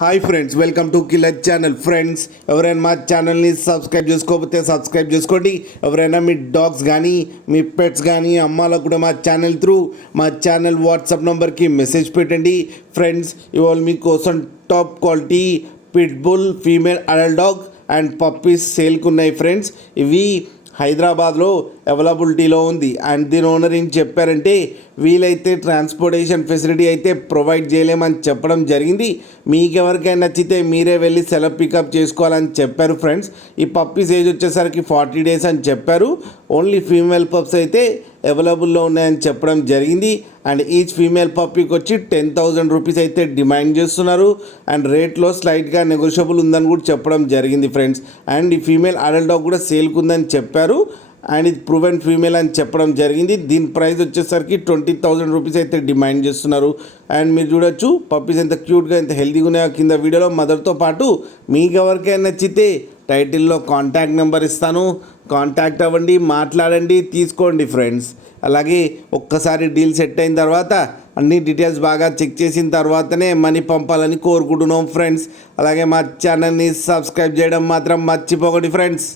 Hi friends, welcome to killer channel. Friends, ఎవరైనా మా ఛానల్ని సబ్స్క్రైబ్ చేసుకోకపోతే సబ్స్క్రైబ్ చేసుకోండి. ఎవరైనా మీ డాగ్స్ కానీ మీ పెట్స్ కానీ అమ్మాలకు కూడా మా ఛానల్ వాట్సాప్ నెంబర్కి మెసేజ్ పెట్టండి. ఫ్రెండ్స్, ఇవాళ మీకోసం top quality pitbull female adult dog and puppies సేల్కి ఉన్నాయి. ఫ్రెండ్స్, ఇవి హైదరాబాద్లో అవైలబిలిటీలో ఉంది. అండ్ దీని ఓనర్ ఏం చెప్పారంటే, వీలైతే ట్రాన్స్పోర్టేషన్ ఫెసిలిటీ అయితే ప్రొవైడ్ చేయలేమని చెప్పడం జరిగింది. మీకు ఎవరికైనా నచ్చితే మీరే వెళ్ళి సెలవు పికప్ చేసుకోవాలని చెప్పారు. ఫ్రెండ్స్, ఈ పప్పీస్ ఏజ్ వచ్చేసరికి 40 days అని చెప్పారు. ఓన్లీ ఫీమేల్ పప్స్ అయితే అవైలబుల్లో ఉన్నాయని చెప్పడం జరిగింది. అండ్ ఈచ్ ఫీమేల్ పప్పీకి వచ్చి 10,000 రూపీస్ అయితే డిమాండ్ చేస్తున్నారు. అండ్ రేట్లో స్లైట్గా నెగోషియబుల్ ఉందని కూడా చెప్పడం జరిగింది. ఫ్రెండ్స్, అండ్ ఈ ఫీమేల్ అడల్ట్ డాగ్ కూడా సేల్కి ఉందని చెప్పారు. అండ్ ఇది ప్రూవెన్ ఫీమేల్ అని చెప్పడం జరిగింది. దీని ప్రైస్ వచ్చేసరికి 20,000 రూపీస్ అయితే డిమాండ్ చేస్తున్నారు. అండ్ మీరు చూడొచ్చు పప్పీస్ ఎంత క్యూట్గా ఎంత హెల్తీగా ఉన్నాయో కింద వీడియోలో. మదర్తో పాటు మీకు ఎవరికైనా నచ్చితే టైటిల్లో కాంటాక్ట్ నెంబర్ ఇస్తాను, కాంటాక్ట్ అవ్వండి, మాట్లాడండి, తీసుకోండి. ఫ్రెండ్స్, అలాగే ఒక్కసారి డీల్ సెట్ అయిన తర్వాత అన్ని డీటెయిల్స్ బాగా చెక్ చేసిన తర్వాతనే మనీ పంపాలని కోరుకుంటున్నాం. ఫ్రెండ్స్, అలాగే మా ఛానల్ని సబ్స్క్రైబ్ చేయడం మాత్రం మర్చిపోకండి. ఫ్రెండ్స్.